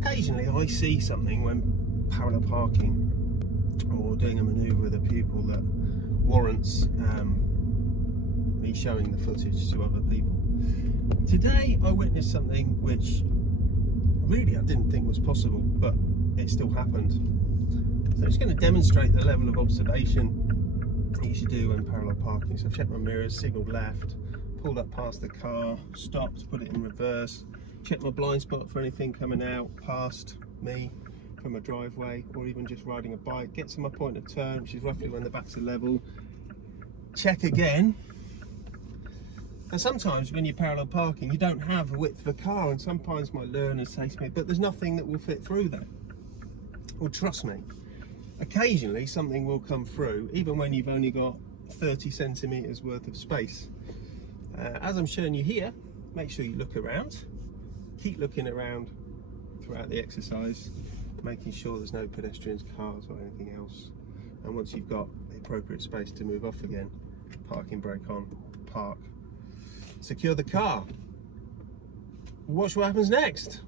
Occasionally I see something when parallel parking or doing a manoeuvre with a pupil that warrants me showing the footage to other people. Today I witnessed something which really I didn't think was possible, but it still happened. So I'm just going to demonstrate the level of observation you should do when parallel parking. So I've checked my mirrors, signalled left, pulled up past the car, stopped, put it in reverse, checked my blind spot for anything coming out past me from a driveway or even just riding a bike, get to my point of turn, which is roughly when the backs are level, check again. And sometimes when you're parallel parking you don't have the width of a car, and sometimes my learners say to me, but there's nothing that will fit through that. Well, trust me, occasionally something will come through even when you've only got 30 centimeters worth of space. As I'm showing you here, make sure you look around, keep looking around throughout the exercise, making sure there's no pedestrians, cars or anything else. And once you've got the appropriate space to move off again, parking brake on, park, secure the car. Watch what happens next.